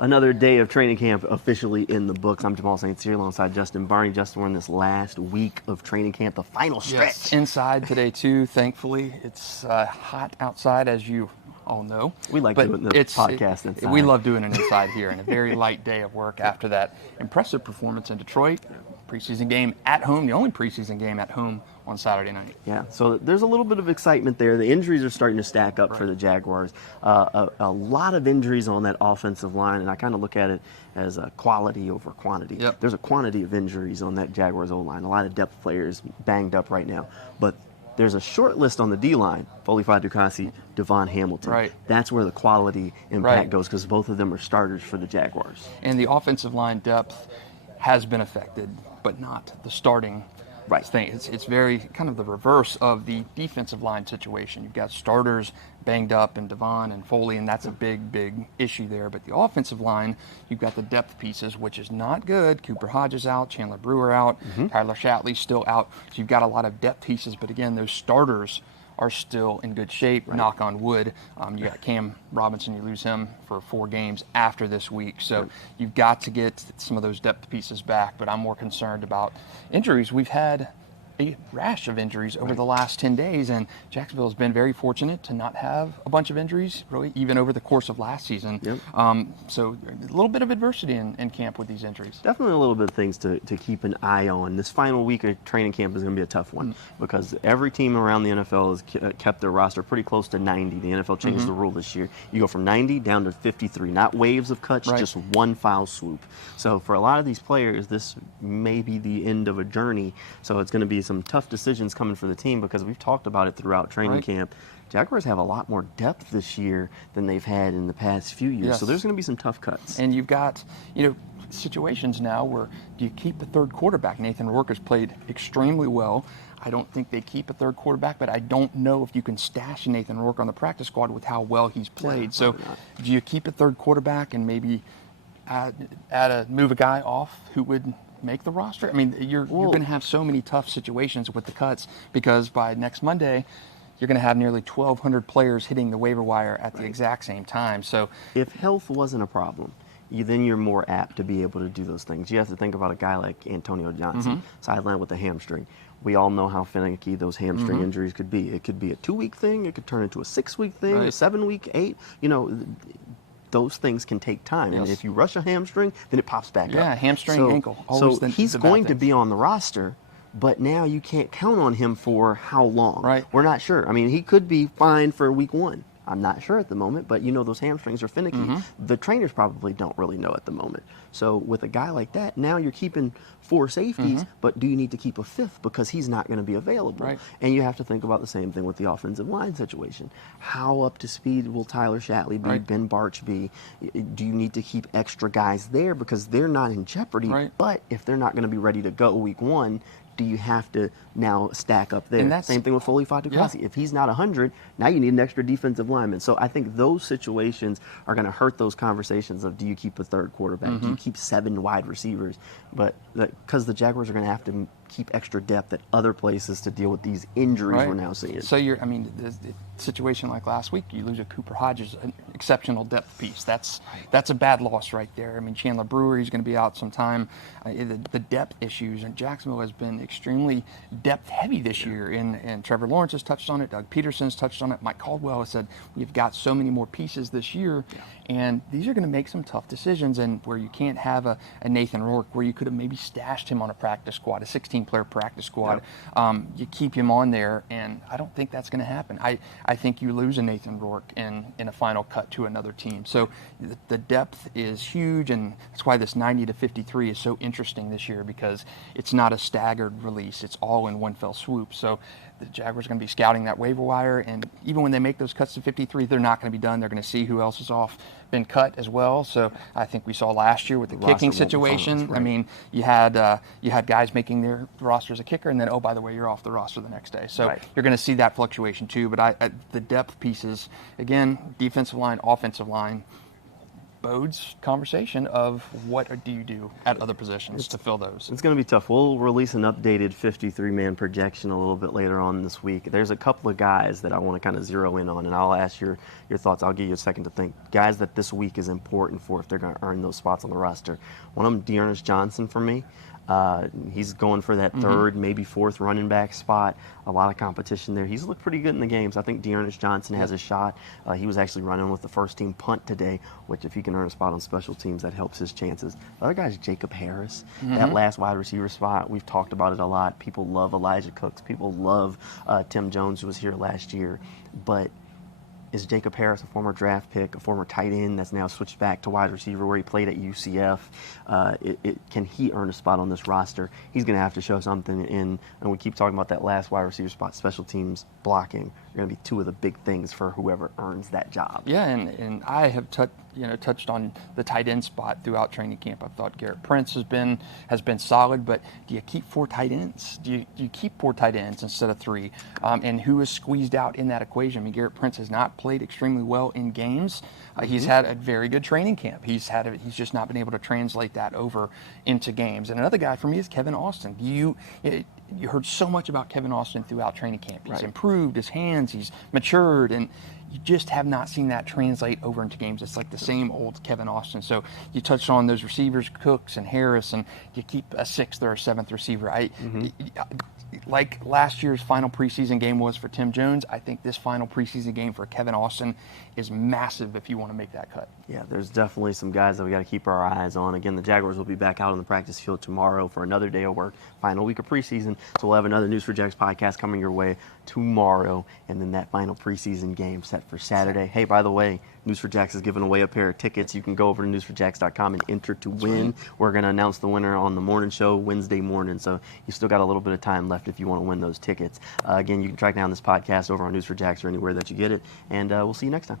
Another day of training camp officially in the books. I'm Jamal St here alongside Justin Barney. Justin, we're in this last week of training camp, the final stretch. Yes, inside today too, thankfully. It's hot outside, as you all know. We like doing the podcast inside. We love doing it inside here, and a very light day of work after that impressive performance in Detroit. Preseason game at home, the only preseason game at home on Saturday night. Yeah, so there's a little bit of excitement there. The injuries are starting to stack up for the Jaguars. A lot of injuries on that offensive line, and I kind of look at it as a quality over quantity. Yep. There's a quantity of injuries on that Jaguars O-line. A lot of depth players banged up right now. But there's a short list on the D-line, Foley Fatukasi, Devon Hamilton. Right. That's where the quality impact goes, because both of them are starters for the Jaguars. And the offensive line depth has been affected, but not the starting thing. It's very kind of the reverse of the defensive line situation. You've got starters banged up in Devon and Foley, and that's a big issue there. But the offensive line, you've got the depth pieces, which is not good. Cooper Hodges out, Chandler Brewer out, Tyler Shatley still out. So you've got a lot of depth pieces, but again, those starters are still in good shape, knock on wood. You got Cam Robinson, you lose him for 4 games after this week. So you've got to get some of those depth pieces back, but I'm more concerned about injuries. We've had a rash of injuries over the last 10 days, and Jacksonville has been very fortunate to not have a bunch of injuries, really, even over the course of last season. So a little bit of adversity in camp with these injuries. Definitely a little bit of things to keep an eye on. This final week of training camp is going to be a tough one because every team around the NFL has kept their roster pretty close to 90. The NFL changed the rule this year. You go from 90 down to 53, not waves of cuts, just one foul swoop. So for a lot of these players, this may be the end of a journey. So it's going to be some tough decisions coming for the team because we've talked about it throughout training camp. Jaguars have a lot more depth this year than they've had in the past few years. So there's going to be some tough cuts. And you've got, situations now where do you keep the third quarterback? Nathan Rourke has played extremely well. I don't think they keep a third quarterback, but I don't know if you can stash Nathan Rourke on the practice squad with how well he's played. So do you keep a third quarterback and maybe move a guy off who would make the roster? I mean, you're going to have so many tough situations with the cuts because by next Monday, you're going to have nearly 1,200 players hitting the waiver wire at the exact same time. So if health wasn't a problem, then you're more apt to be able to do those things. You have to think about a guy like Antonio Johnson, sidelined with a hamstring. We all know how finicky those hamstring injuries could be. It could be a 2-week thing. It could turn into a 6-week thing, a 7-week, 8. Those things can take time. And if you rush a hamstring, then it pops back up. Yeah, hamstring, ankle. So he's going to be on the roster, but now you can't count on him for how long. We're not sure. I mean, he could be fine for week 1. I'm not sure at the moment, but those hamstrings are finicky. The trainers probably don't really know at the moment. So with a guy like that, now you're keeping 4 safeties, but do you need to keep a 5th because he's not going to be available? And you have to think about the same thing with the offensive line situation. How up to speed will Tyler Shatley be, Ben Barch be? Do you need to keep extra guys there because they're not in jeopardy, but if they're not going to be ready to go week 1, do you have to now stack up there? And same thing with Foley Fatukasi. If he's not 100, now you need an extra defensive lineman. So I think those situations are going to hurt those conversations of do you keep a third quarterback? Do you keep 7 wide receivers? But because the Jaguars are going to have to keep extra depth at other places to deal with these injuries we're now seeing. So the situation like last week, you lose a Cooper Hodges, an exceptional depth piece. That's a bad loss right there. I mean, Chandler Brewer, he's going to be out sometime. The depth issues, and Jacksonville has been extremely depth heavy this year. And Trevor Lawrence has touched on it. Doug Peterson's touched on it. Mike Caldwell has said we've got so many more pieces this year, and these are going to make some tough decisions. And where you can't have a Nathan Rourke, where you could have maybe stashed him on a practice squad, a 16-player practice squad, you keep him on there, and I don't think that's going to happen. I think you lose a Nathan Rourke in a final cut to another team. So the depth is huge, and that's why this 90 to 53 is so interesting this year because it's not a staggered release. It's all in one fell swoop. So the Jaguars are going to be scouting that waiver wire, and even when they make those cuts to 53, they're not going to be done. They're going to see who else is been cut as well. So I think we saw last year with the kicking situation. I mean, you had guys making their roster as a kicker, and then, oh, by the way, you're off the roster the next day. So you're going to see that fluctuation too. But the depth pieces, again, defensive line, offensive line, bodes conversation of what do you do at other positions to fill those. It's going to be tough. We'll release an updated 53-man projection a little bit later on this week. There's a couple of guys that I want to kind of zero in on, and I'll ask your thoughts. I'll give you a second to think. Guys that this week is important for if they're going to earn those spots on the roster. One of them, Dearness Johnson for me. He's going for that third, maybe fourth running back spot. A lot of competition there. He's looked pretty good in the games. I think Dearness Johnson has a shot. He was actually running with the first team punt today, which if he can earn a spot on special teams, that helps his chances. The other guy's Jacob Harris. That last wide receiver spot, we've talked about it a lot. People love Elijah Cooks. People love Tim Jones, who was here last year. But is Jacob Harris a former draft pick, a former tight end that's now switched back to wide receiver where he played at UCF? Can he earn a spot on this roster? He's going to have to show something and we keep talking about that last wide receiver spot, special teams, blocking. Are going to be two of the big things for whoever earns that job. Yeah, and I have touched on the tight end spot throughout training camp. I thought Garrett Prince has been solid, but do you keep 4 tight ends? Do you keep 4 tight ends instead of 3? And who is squeezed out in that equation? I mean, Garrett Prince has not played extremely well in games. He's had a very good training camp. He's just not been able to translate that over into games. And another guy for me is Kevin Austin. You heard so much about Kevin Austin throughout training camp. He's improved his hands, he's matured, and you just have not seen that translate over into games. It's like the same old Kevin Austin. So you touched on those receivers, Cooks and Harris, and you keep a 6th or a 7th receiver. Like last year's final preseason game was for Tim Jones, I think this final preseason game for Kevin Austin is massive if you want to make that cut. Yeah, there's definitely some guys that we got to keep our eyes on. Again, the Jaguars will be back out on the practice field tomorrow for another day of work, final week of preseason. So we'll have another News for Jags podcast coming your way tomorrow, and then that final preseason game set for Saturday. Hey, by the way, News for Jax is giving away a pair of tickets. You can go over to newsforjax.com and enter to win. We're going to announce the winner on the morning show Wednesday morning, so you still got a little bit of time left if you want to win those tickets. Again, you can track down this podcast over on News for Jax or anywhere that you get it, and we'll see you next time.